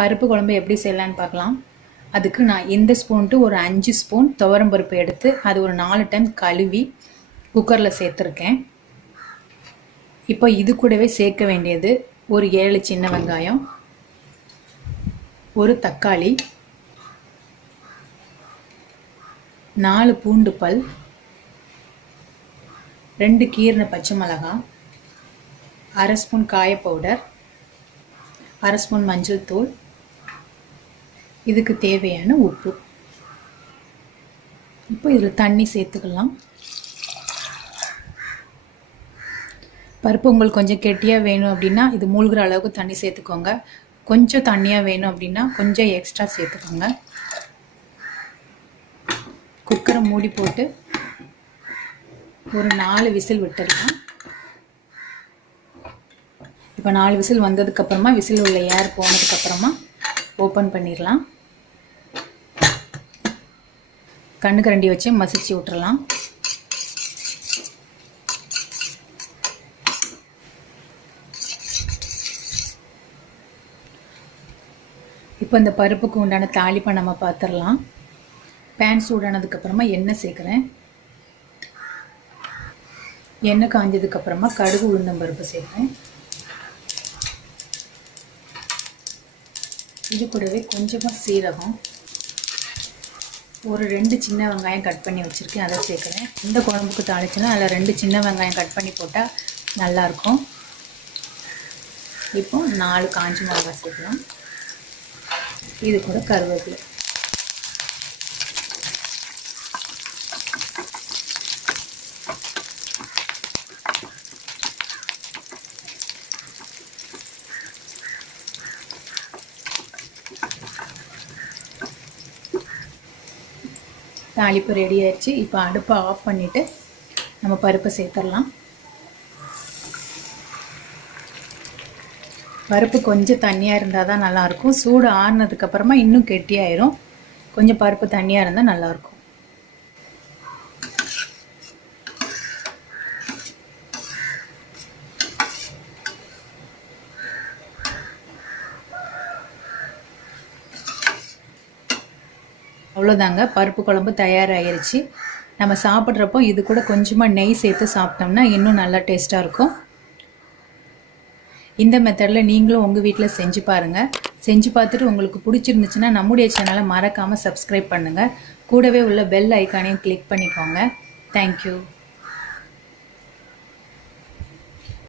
பருப்பு குழம்பு எப்படி செய்யலான்னு பார்க்கலாம். அதுக்கு நான் இந்த ஸ்பூன்ட்டு ஒரு 5 ஸ்பூன் துவரம் பருப்பு எடுத்து அது ஒரு 4 டைம் கழுவி குக்கரில் சேர்த்துருக்கேன். இப்போ இது கூடவே சேர்க்க வேண்டியது ஒரு 7 சின்ன வெங்காயம், ஒரு தக்காளி, 4 பூண்டு பல், 2 கீறின பச்சை மிளகாய், 1/2 ஸ்பூன் காய பவுடர், 1/2 ஸ்பூன் மஞ்சள் தூள், இதுக்கு தேவையான உப்பு. இப்போ இதில் தண்ணி சேர்த்துக்கலாம். பருப்பு உங்களுக்கு கொஞ்சம் கெட்டியாக வேணும் அப்படின்னா இது மூழ்கிற அளவுக்கு தண்ணி சேர்த்துக்கோங்க. கொஞ்சம் தண்ணியாக வேணும் அப்படின்னா கொஞ்சம் எக்ஸ்ட்ரா சேர்த்துக்கோங்க. குக்கரை மூடி போட்டு ஒரு 4 விசில் விட்டுடலாம். இப்போ 4 விசில் வந்ததுக்கப்புறமா விசில் உள்ள ஏர் போனதுக்கப்புறமா ஓப்பன் பண்ணிடலாம். கண்ணு கரண்டி வச்சு மசிச்சு விட்டுறலாம். இப்போ இந்த பருப்புக்கு உண்டான தாளிப்பை நம்ம பார்த்துடலாம். பேன் சூடானதுக்கப்புறமா எண்ணெய் சேர்க்குறேன். எண்ணெய் காஞ்சதுக்கப்புறமா கடுகு உளுந்தம் பருப்பு சேர்க்குறேன். இது கூடவே கொஞ்சமாக சீரகம், ஒரு 2 சின்ன வெங்காயம் கட் பண்ணி வச்சுருக்கேன், அதை சேர்க்குறேன். இந்த குழம்புக்கு தாளிச்சுன்னா அதில் 2 சின்ன வெங்காயம் கட் பண்ணி போட்டால் நல்லாயிருக்கும். இப்போ 4 காஞ்ச மிளகாய் சேர்க்கலாம். இது கூட கருவேப்பிலை. தாளிப்பு ரெடி ஆயிடுச்சு. இப்போ அடுப்பை ஆஃப் பண்ணிவிட்டு நம்ம பருப்பை சேர்த்துடலாம். பருப்பு கொஞ்சம் தண்ணியாக இருந்தால் தான் நல்லாயிருக்கும். சூடு ஆறுனதுக்கப்புறமா இன்னும் கெட்டியாயிரும். கொஞ்சம் பருப்பு தண்ணியாக இருந்தால் நல்லாயிருக்கும். அவ்வளோதாங்க, பருப்பு குழம்பு தயாராகிருச்சு. நம்ம சாப்பிட்றப்போ இது கூட கொஞ்சமாக நெய் சேர்த்து சாப்பிட்டோம்னா இன்னும் நல்லா டேஸ்ட்டாக இருக்கும். இந்த மெத்தடில் நீங்களும் உங்கள் வீட்டில் செஞ்சு பாருங்கள். செஞ்சு பார்த்துட்டு உங்களுக்கு பிடிச்சிருந்துச்சுன்னா நம்முடைய சேனலை மறக்காமல் சப்ஸ்கிரைப் பண்ணுங்கள். கூடவே உள்ள பெல் ஐக்கானையும் கிளிக் பண்ணிக்கோங்க. தேங்க்யூ.